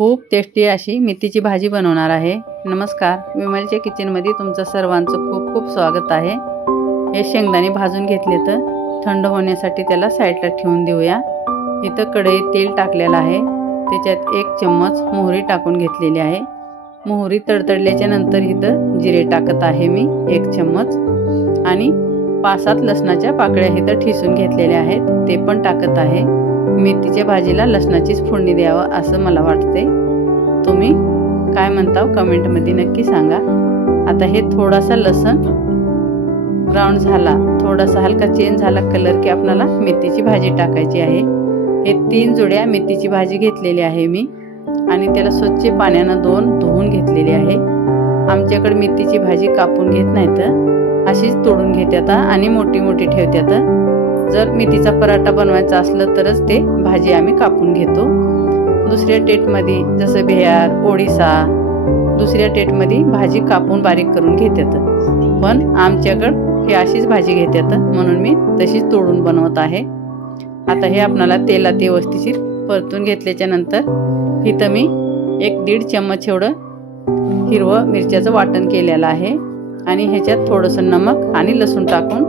खूप टेस्टी अशी मेथीची भाजी बनवणार आहे। नमस्कार, विमलच्या किचनमध्ये तुमचं सर्वांचं खूप खूप स्वागत आहे। हे शेंगदाणे भाजून घेतले तर थंड होण्यासाठी त्याला साईडला ठेवून देऊया। इथं कढईत तेल टाकलेलं आहे, त्याच्यात 1 चम्मच मोहरी टाकून घेतलेली आहे। मोहरी तडतडल्याच्या नंतर इथं जिरे टाकत आहे मी 1 चम्मच आणि 5-7 लसणाच्या पाकळ्या इथं ठिसून घेतलेल्या आहेत, ते पण टाकत आहे। मेथीच्या भाजीला लसणाचीच फोडणी द्यावं असं मला वाटते। तुम्ही काय म्हणता कमेंटमध्ये नक्की सांगा। आता हे थोडासा लसूण ब्राउन झाला, थोडासा हलका चेंज झाला कलर की आपल्याला मेथीची भाजी टाकायची आहे। हे 3 जोड्या मेथीची भाजी घेतलेली आहे मी आणि त्याला स्वच्छ पाण्याने धुवून घेतलेली आहे। आमच्याकडे मेथीची भाजी कापून घेत नाहीत, अशीच तोडून घेतात आणि मोठी मोठी ठेवतात। जर मेथीचा पराठा बनवायचा असलं तरच ते भाजी आम्ही कापून घेतो। दुसऱ्या टेटमध्ये जसं बिहार, ओडिसा, दुसऱ्या टेटमध्ये भाजी कापून बारीक करून घेतात, पण आमच्याकडे हे अशीच भाजी घेतात म्हणून मी तशीच तोडून बनवत आहे। आता हे आपल्याला तेलात व्यवस्थित परतून घेतल्याच्या नंतर इथं मी 1-1.5 चम्मच एवढं हिरवं मिरच्याचं वाटण केलेलं आहे आणि ह्याच्यात थोडंसं नमक आणि लसूण टाकून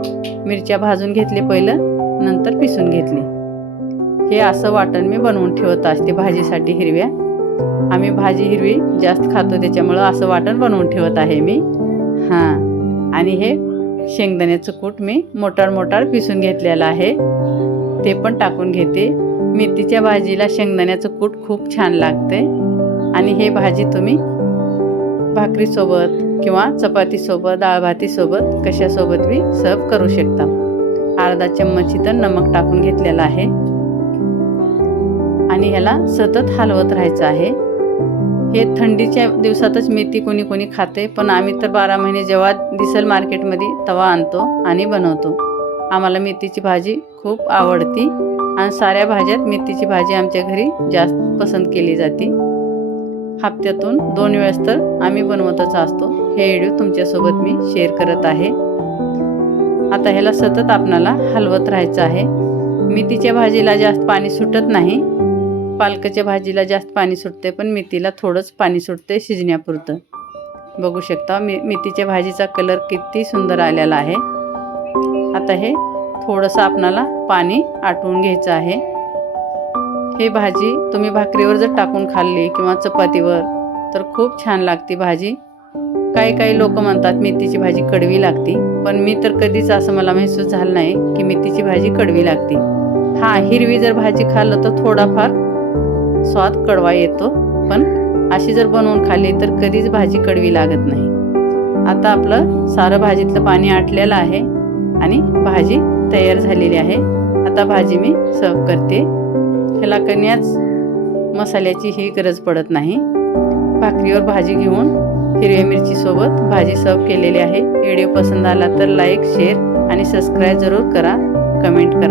मिरच्या भाजून घेतले पहिलं, नंतर पिसून घेतली। हे असं वाटण मी बनवून ठेवत असते भाजीसाठी हिरव्या। आम्ही भाजी हिरवी जास्त खातो त्याच्यामुळे असं वाटण बनवून ठेवत आहे मी। आणि हे शेंगदाण्याचं कूट मी मोटार पिसून घेतलेलं आहे, ते पण टाकून घेते। मेथीच्या भाजीला शेंगदाण्याचं कूट खूप छान लागते आणि हे भाजी तुम्ही भाकरीसोबत किंवा चपातीसोबत, डाळ भातीसोबत कशासोबत बी सर्व करू शकता। अर्धा चम्मच इथं नमक टाकून घेतलेलं आहे आणि ह्याला सतत हलवत राहायचं आहे। हे थंडीच्या दिवसातच मेथी कोणी खाते, पण आम्ही तर 12 महिने जेव्हा दिसेल मार्केटमध्ये तेव्हा आणतो आणि बनवतो। आम्हाला मेथीची भाजी खूप आवडती आणि साऱ्या भाज्यात मेथीची भाजी आमच्या घरी जास्त पसंत केली जाते। हप्त्यातून 2 वेळेस तर आम्ही बनवतच असतो। हे व्हिडिओ तुमच्यासोबत मी शेअर करत आहे। आता ह्याला सतत आपल्याला हलवत राहायचं आहे। मेथीच्या भाजीला जास्त पाणी सुटत नाही, पालकाच्या भाजीला जास्त पाणी सुटते, पण मेथीला थोडंच पाणी सुटते शिजण्यापुरतं। बघू शकता मेथीच्या भाजीचा कलर किती सुंदर आलेला आहे। आता हे थोडंसं आपल्याला पाणी आटवून घ्यायचं आहे। हे भाजी तुम्ही भाकरीवर जर टाकून खाल्ली किंवा चपातीवर तर खूप छान लागते भाजी। काही लोक म्हणतात मेथीची भाजी कडवी लागते, पण मी तर कधीच असं मला महसूस झालं नाही की मेथीची भाजी कडवी लागते। हिरवी जर भाजी खाल्लं तर थोडाफार स्वाद कडवा येतो, पण अशी जर बनवून खाल्ली तर कधीच भाजी कडवी लागत नाही। आता आपलं सारं भाजीतलं पाणी आटलेलं आहे आणि भाजी तयार झालेली आहे। आता भाजी मी सर्व करते। ह्याला कन्याच मसाल्याची ही गरज पडत नाही। भाकरीवर भाजी घेऊन हिरव्या मिरची सोबत भाजी सर्व केलेली आहे। व्हिडिओ पसंत आला तर लाईक, शेअर आणि सबस्क्राईब जरूर करा, कमेंट करा।